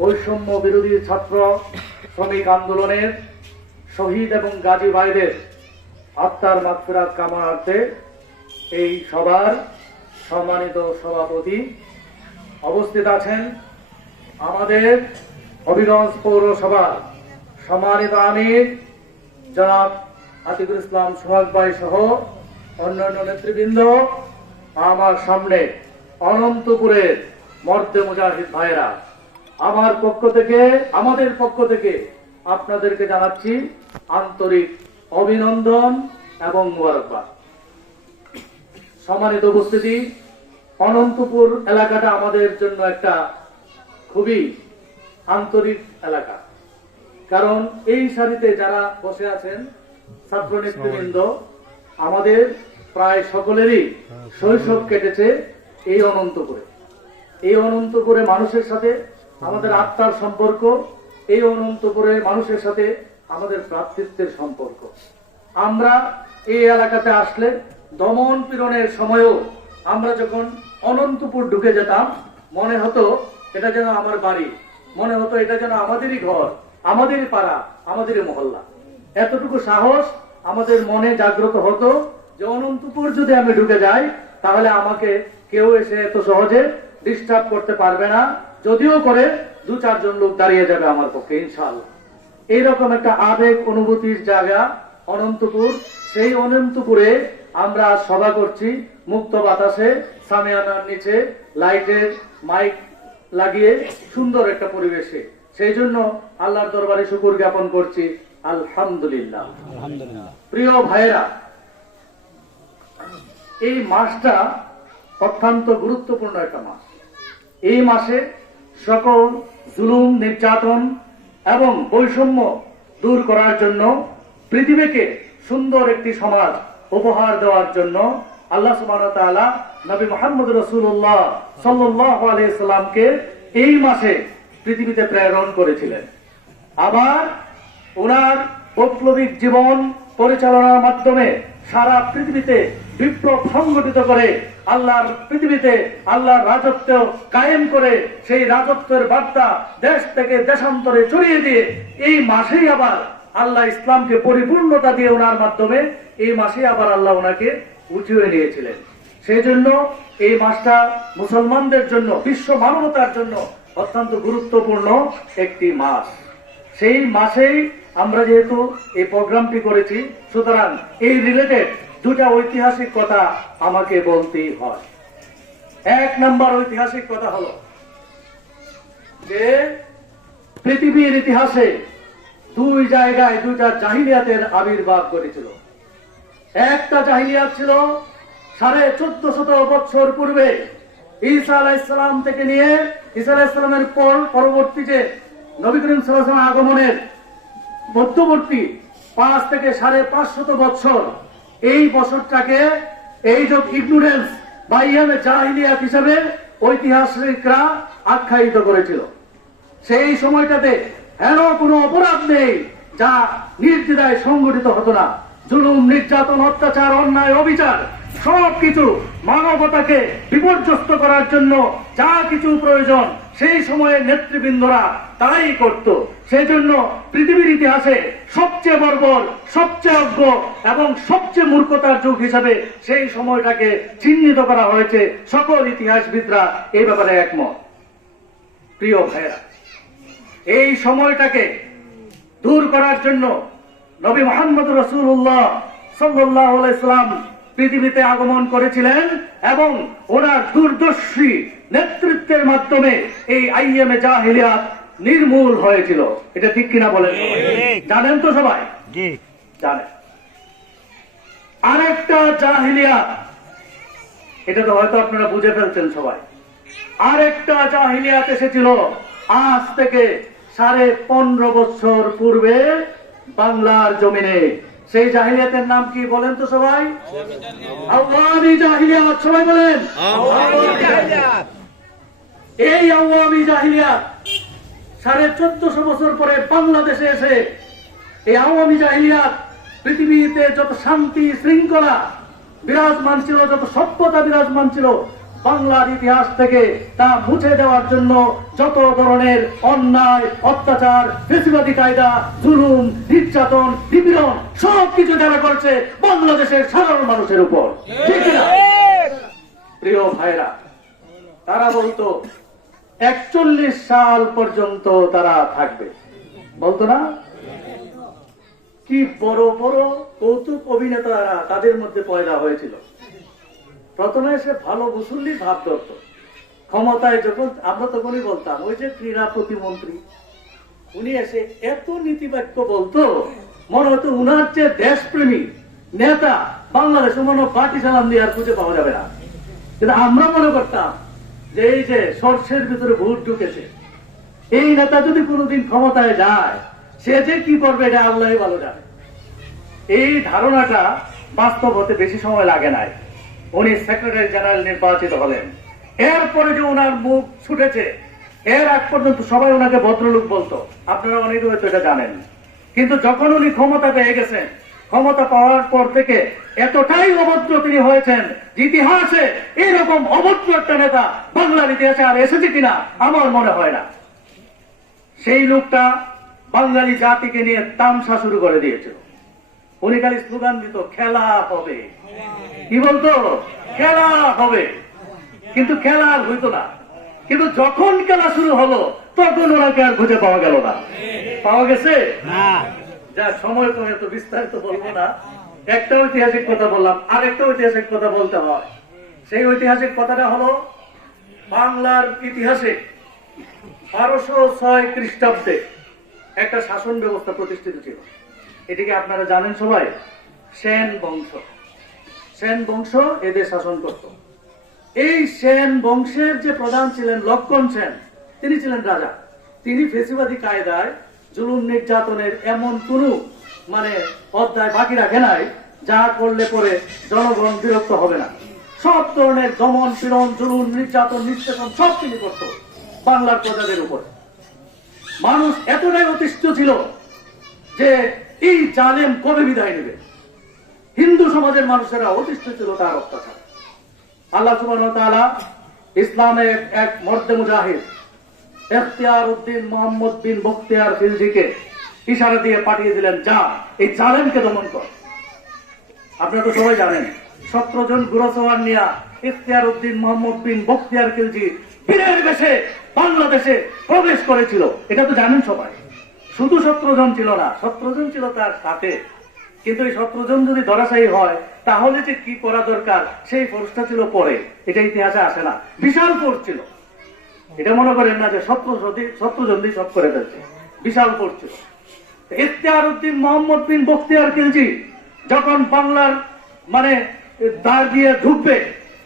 বৈষম্য বিরোধী ছাত্র শ্রমিক আন্দোলনের শহীদ এবং গাজী ভাইদের আত্মার মাগফিরাত কামনার্থে এই সভার সম্মানিত সভাপতি উপস্থিত আছেন আমাদের হবিগঞ্জ পৌরসভার সম্মানিত আমির জনাব আতিকুল ইসলাম সোহাগ ভাই সহ অন্যান্য নেতৃবৃন্দ, আমার সামনে অনন্তপুরের মর্দে মুজাহিদ ভাইরা, আমাদের পক্ষ থেকে আপনাদেরকে জানাচ্ছি আন্তরিক অভিনন্দন এবং মোবারকবাদ। সম্মানিত উপস্থিতি, অনন্তপুর এলাকাটা আমাদের জন্য একটা খুবই আন্তরিক এলাকা, কারণ এই সারিতে যারা বসে আছেন ছাত্র নেতৃবৃন্দ, আমাদের প্রায় সকলেরই শৈশব কেটেছে এই অনন্তপুরে। এই অনন্তপুরে মানুষের সাথে আমাদের আত্মার সম্পর্ক, এই অনন্তপুরে মানুষের সাথে আমাদের ভ্রাতৃত্বের সম্পর্ক। আমরা এই এলাকাতে আসলে দমন পীড়নের সময়ও আমরা যখন অনন্তপুর ঢুকে যেতাম, মনে হতো এটা যেন আমার বাড়ি, মনে হতো এটা যেন আমাদেরই ঘর, আমাদেরই পাড়া, আমাদেরই মহল্লা। এতটুকু সাহস আমাদের মনে জাগ্রত হতো যে অনন্তপুর যদি আমি ঢুকে যাই তাহলে আমাকে কেউ এসে এত সহজে ডিস্টার্ব করতে পারবে না, যদিও করে 2-4 জন লোক দাঁড়িয়ে যাবে আমার পক্ষে ইনশাআল্লাহ। এইরকম একটা আবেগ অনুভূতির জায়গা অনন্তপুর। সেই অনন্তপুরে আমরা সভা করছি মুক্ত বাতাসে, সামিয়ানার নিচে, লাইটের মাইক লাগিয়ে সুন্দর একটা পরিবেশে। সেই জন্য আল্লাহর দরবারে শুকর জ্ঞাপন করছি, আলহামদুলিল্লাহ। প্রিয় ভাইরা, এই মাসটা অত্যন্ত গুরুত্বপূর্ণ একটা মাস। এই মাসে সকল জুলুম, নির্যাতন এবং বৈষম্য দূর করার জন্য, পৃথিবীকে সুন্দর একটি সমাজ উপহার দেওয়ার জন্য আল্লাহ সুবহানাহু ওয়া তাআলা নবী মুহাম্মদ রাসূলুল্লাহ সাল্লাল্লাহু আলাইহি সাল্লামকে এই মাসে পৃথিবীতে প্রেরণ করেছিলেন। আবার ওনার বৈপ্লবিক জীবন পরিচালনার মাধ্যমে সারা পৃথিবীতে বিপ্লব সংগঠিত করে পৃথিবীতে আল্লাহর রাজত্ব কায়েম করে সেই রাজত্বের বার্তা দেশ থেকে দেশান্তরে ছড়িয়ে দিয়ে এই মাসেই আবার আল্লাহ ইসলামকে পরিপূর্ণতা দিয়ে ওনার মাধ্যমে এই মাসে আবার আল্লাহ ওনাকে উঠিয়ে নিয়েছিলেন। সেই জন্য এই মাসটা মুসলমানদের জন্য, বিশ্ব মানবতার জন্য অত্যন্ত গুরুত্বপূর্ণ একটি মাস। সেই মাসেই আমরা যেহেতু এই প্রোগ্রামটি করেছি, সুতরাং এই রিলেটেড 2টা ঐতিহাসিক কথা আমাকে বলতেই হয়। 1 নম্বর ঐতিহাসিক কথা হলো যে পৃথিবীর ইতিহাসে 2 জায়গায় 2টা জাহিলিয়াতের আবির্ভাব ঘটেছিল। একটা জাহিলিয়াত ছিল 1450 বছর পূর্বে, ঈসা আলাইহিস সালাম থেকে নিয়ে ঈসা আলাইহিস সালামের পরবর্তী যে নবী করিম সাল্লাল্লাহু আলাইহি ওয়াসাল্লাম আগমনের মধ্যবর্তী 5 থেকে 550 বছর, এই বছরটাকে এইজ অফ ইগনোরেন্স বা ইয়ামে জাহিলিয়াত হিসেবে ঐতিহাসিকরা আখ্যায়িত করেছিল। সেই সময়টাতে হেন কোনো অপরাধ নেই যা নির্দ্বিধায় সংগঠিত হতো না। জুলুম, নির্যাতন, অত্যাচার, অন্যায়, অবিচার সবকিছু মানবতাকে বিপর্যস্ত করার জন্য যা কিছু প্রয়োজন সেই সময়ে নেতৃবৃন্দরা তাই করত। সেই জন্য পৃথিবীর ইতিহাসে সবচেয়ে বর্বর, সবচেয়ে অজ্ঞ এবং সবচেয়ে মূর্খতার যুগ হিসাবে সেই সময়টাকে চিহ্নিত করা হয়েছে। সকল ইতিহাসবিদরা এই ব্যাপারে একমত। প্রিয় ভাইরা, এই সময়টাকে দূর করার জন্য নবী মুহাম্মদ রাসূলুল্লাহ সাল্লাল্লাহু আলাইহি ওয়াসাল্লাম পৃথিবীতে আগমন করেছিলেন এবং ওনার দূরদর্শী নেতৃত্বের মাধ্যমে এই আইয়ামে জাহিলিয়াত নির্মূল হয়েছিল। এটা ঠিক কিনা বলেন? জানেন তো সবাই? জি জানেন। আরেকটা জাহিলিয়াত, এটা তো হয়তো আপনারা বুঝে ফেলছেন সবাই। আরেকটা জাহিলিয়াত এসেছিল আজ থেকে 15.5 বছর পূর্বে বাংলার জমিনে। সেই জাহিলিয়াতের নাম কি বলেন তো সবাই? আওয়ামী জাহিলিয়াত। সবাই বলেন এই আওয়ামী জাহিলিয়াত 1450 বছর পরে বাংলাদেশে এসে এই আওয়ামী জাহিলিয়াত পৃথিবীতে যত শান্তি শৃঙ্খলা বিরাজমান ছিল, যত সভ্যতা বিরাজমান ছিল, বাংলার ইতিহাস থেকে তা মুছে দেওয়ার জন্য যত ধরনের অন্যায়, অত্যাচার, ফেসিবাদী কায়দা, জুলুম, নির্যাতন, নিপীড়ন সবকিছু যারা করছে বাংলাদেশের সাধারণ মানুষের উপর, ঠিক না? প্রিয় ভাইরা, তারা বলতো 41 সাল পর্যন্ত তারা থাকবে, বলতো না? কি বড় বড় কৌতুক অভিনেতারা তাদের মধ্যে পয়দা হয়েছিল। প্রথমে এসে ভালো মুসল্লি ভাব ধরত, ক্ষমতায় যখন আমরা তখনই বলতাম ওই যে ক্রীড়া প্রতিমন্ত্রী, উনি এসে এত নীতিবাক্য বলতো মনে হতো উনার যে দেশপ্রেমী নেতা বাংলাদেশে মনে পার্টি সালাম দিয়ে আর খুঁজে পাওয়া যাবে না। কিন্তু আমরা মনে করতাম যে এই যে সর্ষের ভিতরে ভোট ঢুকেছে, এই নেতা যদি কোনোদিন ক্ষমতায় যায় সে যে কি করবে এটা আল্লাহই ভালো জানে। এই ধারণাটা বাস্তব হতে বেশি সময় লাগে নাই। উনি সেক্রেটারি জেনারেল নির্বাচিত হলেন, এরপরে যে ওনার মুখ ছুটেছে, এর আগ পর্যন্ত সবাই ওনাকে ভদ্রলোক বলতো, আপনারা অনেকে হয়তো এটা জানেন। কিন্তু যখন উনি ক্ষমতা পেয়ে গেছেন, ক্ষমতা পাওয়ার পর থেকে এতটাই অভদ্র তিনি হয়েছেন, ইতিহাসে এরকম অভদ্র একটা নেতা বাংলার ইতিহাসে আর এসেছে কিনা আমার মনে হয় না। সেই লোকটা বাঙালি জাতিকে নিয়ে তামসা শুরু করে দিয়েছিল। উনি খালি স্লোগান দিত খেলা হবে, কি বলতো? খেলা হবে। কিন্তু খেলা আর হইতো না। কিন্তু যখন খেলা শুরু হলো তখন ওনাকে আর খুঁজে পাওয়া গেল না। পাওয়া গেছে যা, সময় কমে তো বিস্তারিত বলবো না। একটা ঐতিহাসিক কথা বললাম, আরেকটা ঐতিহাসিক কথা বলতে হয়। সেই ঐতিহাসিক কথাটা হলো বাংলার ইতিহাসে 1206 খ্রিস্টাব্দে একটা শাসন ব্যবস্থা প্রতিষ্ঠিত ছিল। এটিকে আপনারা জানেন সবাই, সেন বংশ। সেন বংশ এদের শাসন করত। এই সেন বংশের যে প্রধান ছিলেন লক্ষণ সেন, তিনি ছিলেন রাজা। তিনি ফেসিবাদী কায়দায় জুলুম নির্যাতনের এমন কোন অধ্যায় বাকি রাখে নাই যা করলে পরে জনগণ বিরক্ত হবে না। সব ধরনের দমন পীড়ন, জুলুম নির্যাতন, নিষ্পেষণ সব তিনি করত বাংলার প্রজাদের উপর। মানুষ এতটাই অতিষ্ঠ ছিল যে এই জালেম কবে বিদায় নেবে। হিন্দু সমাজের মানুষেরা অতিষ্ঠ ছিল তার অত্যাচার। আল্লাহ সুবহানাহু ওয়া তাআলা ইসলামের এক মর্দে মুজাহিদ ইখতিয়ার উদ্দিন মোহাম্মদ বিন বখতিয়ার খিলজিকে ইশারা দিয়ে পাঠিয়ে দিলেন, যা এই জালেমকে দমন কর। আপনারা তো সবাই জানেন 17 জন গুরসওয়ার নিয়া ইখতিয়ার উদ্দিন মোহাম্মদ বিন বখতিয়ার খিলজি বীরের বেশে বাংলাদেশে প্রবেশ করেছিল। এটা তো জানেন সবাই। শুধু 17 জন ছিল না, 17 জন ছিল তার সাথে। কিন্তু এই 17 জন যদি ধরাশায়ী হয় তাহলে যে কি করা দরকার সেই ফোর্সটা ছিল পরে, এটা ইতিহাসে আসে না। বিশাল ফোর্স ছিল, এটা মনে করেন না যে 17 জন দিয়ে সব করে ফেলছে। বিশাল ফোর্স ছিল। ইখতিয়ার উদ্দিন মোহাম্মদ বিন বখতিয়ার খিলজি যখন বাংলার দ্বার দিয়ে ঢুকবে,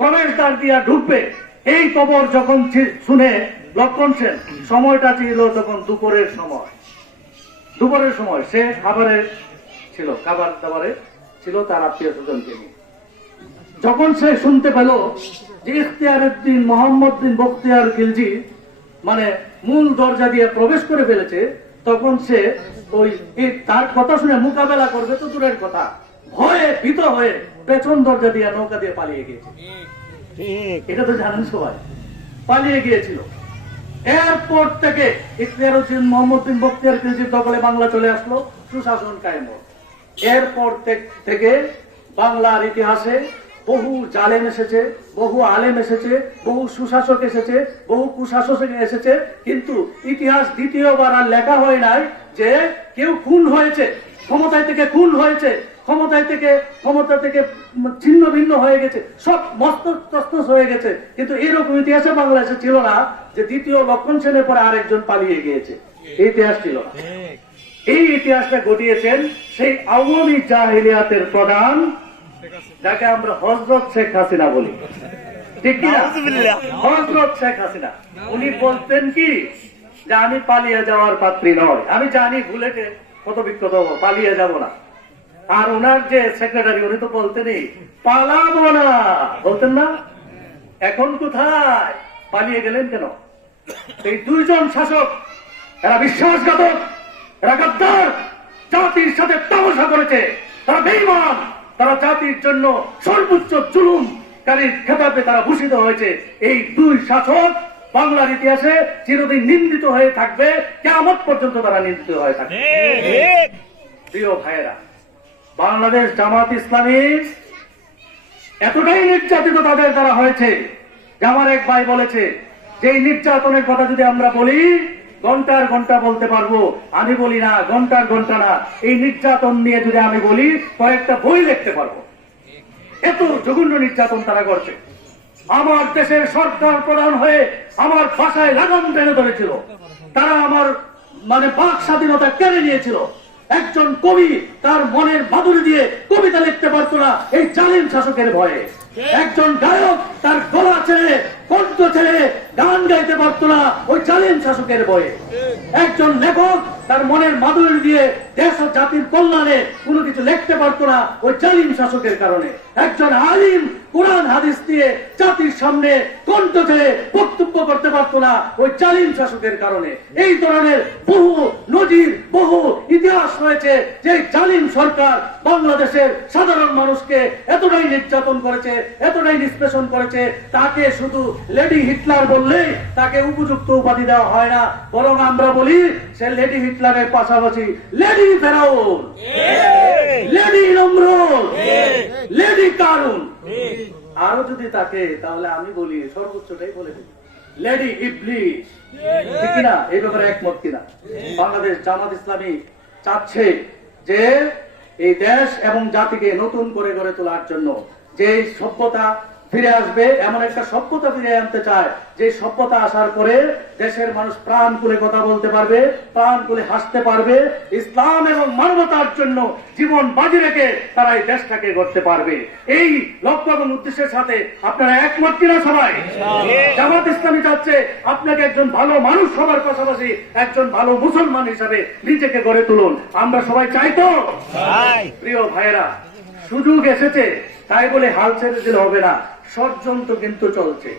প্রবেশ দ্বার দিয়ে ঢুকবে, এই খবর যখন শুনে লক্ষণ সেন, সময়টা ছিল তখন দুপুরের সময়। দুপুরের সময় সে খাবার দাবারে ছিল তার আত্মীয় স্বজনকে নিয়ে। যখন সে শুনতে পেল যে ইখতিয়ার উদ্দিন মোহাম্মদ বিন বখতিয়ার খিলজি মূল দরজা দিয়ে প্রবেশ করে ফেলেছে, তখন সে তার কথা শুনে মোকাবেলা করবে তো দূরের কথা, ভয়ে ভীত হয়ে পেছন দরজা দিয়ে নৌকা দিয়ে পালিয়ে গিয়েছে। এটা তো জানেন সবাই, পালিয়ে গিয়েছিল। এরপর থেকে ইখতিয়ার উদ্দিন মোহাম্মদ বিন বখতিয়ার খিলজির দখলে বাংলা চলে আসলো, সুশাসন কায়েম হলো। এরপর থেকে বাংলার ইতিহাসে বহু জালেম এসেছে, বহু আলেম এসেছে, বহু সুশাসক এসেছে, বহু কুশাসক এসেছে, কিন্তু ইতিহাস দ্বিতীয়বার আর লেখা হয় নাই যে কেউ খুন হয়েছে, ক্ষমতায় থেকে খুন হয়েছে, ক্ষমতা থেকে ছিন্ন ভিন্ন হয়ে গেছে, সব মস্তক তস্তস হয়ে গেছে। কিন্তু এরকম ইতিহাসে বাংলাদেশে ছিল না যে দ্বিতীয় লক্ষণ সেনের পরে আরেকজন পালিয়ে গিয়েছে। এই ইতিহাস ছিল না। এই ইতিহাসটা ঘটিয়েছেন সেই আওয়ামী জাহেলিয়াতের প্রধান, যাকে আমরা হযরত শেখ হাসিনা বলি, ঠিক কিনা? হযরত শেখ হাসিনা। উনি বলতেন কি যে আমি পালিয়ে যাওয়ার পাত্রী নয়, আমি জানি ভুলেটে কত বিক্ষত হবো, পালিয়ে যাব না। আর ওনার যে সেক্রেটারি উনি তো বলতেনই পালাবো না, বলতেন না? এখন কোথায় পালিয়ে গেলেন কেন? এই দুইজন শাসক, এরা বিশ্বাসঘাতক, এরা গাদ্দার, জাতির সাথে তামাশা করেছে, তারা বেঈমান, তারা জাতির জন্য সর্বোচ্চ জুলুম কারীর খেতাবে তারা ভূষিত হয়েছে। এই দুই শাসক বাংলার ইতিহাসে চিরদিন নিন্দিত হয়ে থাকবে, কিয়ামত পর্যন্ত তারা নিন্দিত হয়ে থাকবে। প্রিয় ভাইয়েরা, বাংলাদেশ জামাত ইসলামী এতটাই নির্যাতিত তাদের দ্বারা হয়েছে যে আমার এক ভাই বলেছে যে এই নির্যাতনের কথা যদি আমরা বলি ঘন্টার ঘন্টা বলতে পারবো। আমি বলি না, ঘন্টার ঘন্টা না, এই নির্যাতন নিয়ে যদি আমি বলি কয়েকটা বই লিখতে পারবো। এত জঘন্য নির্যাতন তারা করছে। আমার দেশের সরকার প্রধান হয়ে আমার ভাষায় লাগাম টেনে ধরেছিল। তারা আমার বাক স্বাধীনতা কেড়ে নিয়েছিল। একজন কবি তার মনের মাধুরী দিয়ে কবিতা লিখতে পারতো না এই জালিম শাসকের ভয়ে। একজন গায়ক তার গলা ছেড়ে কণ্ঠ ছেড়ে গান গাইতে পারতো না ওই জালিম শাসকের ভয়ে। একজন লেখক তার মনের মাধুরী দিয়ে দেশ ও জাতির কল্যাণে কোনো কিছু লিখতে পারতো না ওই জালিম শাসকের কারণে। একজন আলিম কোরআন হাদিস দিয়ে জাতির সামনে কণ্ঠ ছেড়ে বক্তব্য করতে পারতো না ওই জালিম শাসকের কারণে। এই ধরনের বহু নজির, বহু ইতিহাস রয়েছে যে জালিম সরকার বাংলাদেশের সাধারণ মানুষকে এতটাই নির্যাতন করেছে, এতটাই নিষ্পেষণ করেছে, তাকে শুধু লেডি হিটলার বললেই তাকে উপযুক্ত উপাধি দেওয়া হয় না, বরং আমরা বলি সে লেডি হিটলারের পাশাপাশি লেডি ফেরাউন, লেডি নমরুদ, লেডি কারুন। আরো যদি তাকে তাহলে আমি বলি সর্বোচ্চটাই বলে দিই, লেডি ইবলিস। ঠিক কিনা? এই ব্যাপারে একমত কিনা? বাংলাদেশ জামাত ইসলামী চাচ্ছে যে এই দেশ এবং জাতিকে নতুন করে গড়ে তোলার জন্য যে সভ্যতা ফিরে আসবে, এমন একটা সভ্যতা ফিরে আনতে চায় যে সভ্যতা আসার পরে দেশের মানুষ প্রাণ খুলে কথা বলতে পারবে, প্রাণ খুলে হাসতে পারবে, ইসলাম এবং মানবতার জন্য জীবন বাজি রেখে তারা এই দেশটাকে গড়তে পারবে। এই লক্ষ্য এবং উদ্দেশ্যের সাথে আপনারা একমত কিনা? সবাই জামাত ইসলামী চাচ্ছে আপনাকে একজন ভালো মানুষ হবার পাশাপাশি একজন ভালো মুসলমান হিসাবে নিজেকে গড়ে তুলুন। আমরা সবাই চাই তো? প্রিয় ভাইয়েরা, সুযোগ এসেছে তাই বলে হাল ছেড়ে দিলে হবে না। ষড়যন্ত্র কিন্তু চলছে।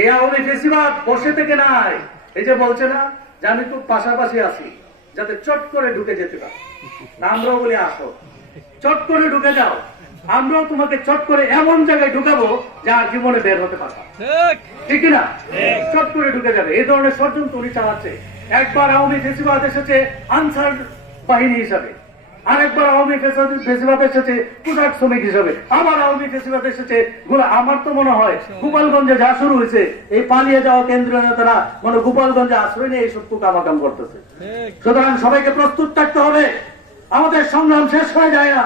এই আওয়ামী ফেসিবাদ বসে থেকে নাই। এই যে বলছে না যে আমি খুব পাশাপাশি আছি যাতে চট করে ঢুকে যেতে পারে, আমরাও বলি আসো চট করে ঢুকে যাও, আমরাও তোমাকে চট করে এমন জায়গায় ঢুকাবো যা জীবনে বের হতে পারবে। ঠিক না? চট করে ঢুকে যাবে। এই ধরনের ষড়যন্ত্র উনি চালাচ্ছে। একবার আওয়ামী ফেসিবাদ এসেছে আনসার বাহিনী হিসাবে, আরেকবার আওয়ামী ফেসিবাদ এসেছে পোশাক শ্রমিক হিসাবে, আবার আওয়ামী ফেসিবাদ এসেছে। আমার তো মনে হয় গোপালগঞ্জে যা শুরু হয়েছে, এই পালিয়ে যাওয়া কেন্দ্রীয় নেতারা গোপালগঞ্জে আশ্রয় নিয়ে এইসব কামাকাম করতেছে। সুতরাং সবাইকে প্রস্তুত থাকতে হবে। আমাদের সংগ্রাম শেষ হয়ে যায় না।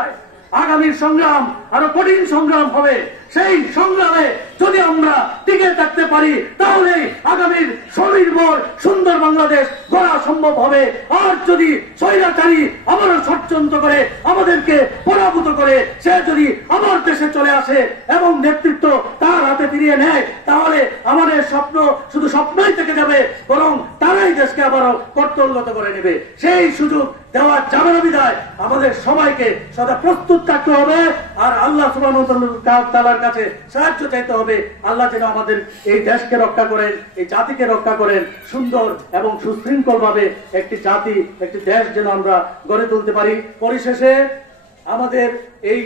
আগামীর সংগ্রাম আরো কঠিন সংগ্রাম হবে। সেই সংগ্রামে যদি আমরা টিকে থাকতে পারি তাহলে আগামীর স্বনির্ভর সুন্দর বাংলাদেশ গড়া সম্ভব হবে। আর যদি স্বৈরাচারী আবারও ষড়যন্ত্র করে আমাদেরকে পরাভূত করে সে যদি আমার দেশে চলে আসে এবং নেতৃত্ব তার হাতে ফিরিয়ে নেয়, তাহলে আমাদের স্বপ্ন শুধু স্বপ্নই থেকে যাবে, বরং তারাই দেশকে আবারও কর্তব্যগত করে নেবে। সেই সুযোগ দেওয়া যাবে না বিধায় আমাদের সবাইকে সদা প্রস্তুত থাকতে হবে। আর আল্লাহ সুবহানাহু ওয়া তাআলার কাছে সাহায্য চাইতে হবে। আল্লাহ যেন আমাদের এই দেশকে রক্ষা করেন, এই জাতিকে রক্ষা করেন। সুন্দর এবং সুশৃঙ্খল ভাবে একটি জাতি, একটি দেশ যেন আমরা গড়ে তুলতে পারি। পরিশেষে আমাদের এই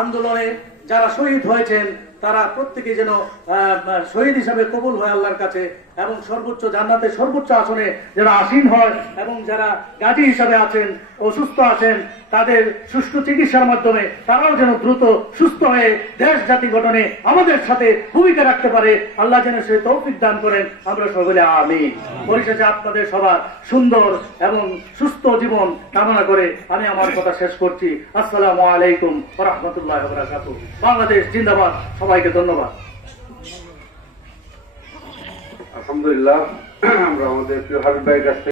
আন্দোলনে যারা শহীদ হয়েছেন তারা প্রত্যেকে যেন শহীদ হিসাবে কবুল হয় আল্লাহর কাছে, এবং সর্বোচ্চ জান্নাতে সর্বোচ্চ আসনে যারা আসীন হয়, এবং যারা গাজী হিসাবে আছেন, অসুস্থ আছেন, তাদের সুষ্ঠু চিকিৎসার মাধ্যমে তারাও যেন দ্রুত সুস্থ হয়ে দেশ জাতি গঠনে আমাদের সাথে ভূমিকা রাখতে পারে। আল্লাহ যেন সে তৌফিক দান করেন। আমরা সকলে আমিন। পরিশেষে আপনাদের সবার সুন্দর এবং সুস্থ জীবন কামনা করে আমি আমার কথা শেষ করছি। আসসালামু আলাইকুম ওয়া রাহমাতুল্লাহি ওয়া বারাকাতুহু। বাংলাদেশ জিন্দাবাদ। সবাইকে ধন্যবাদ। আলহামদুলিল্লাহ, আমরা আমাদের প্রিয় হাবিব ভাইয়ের কাছে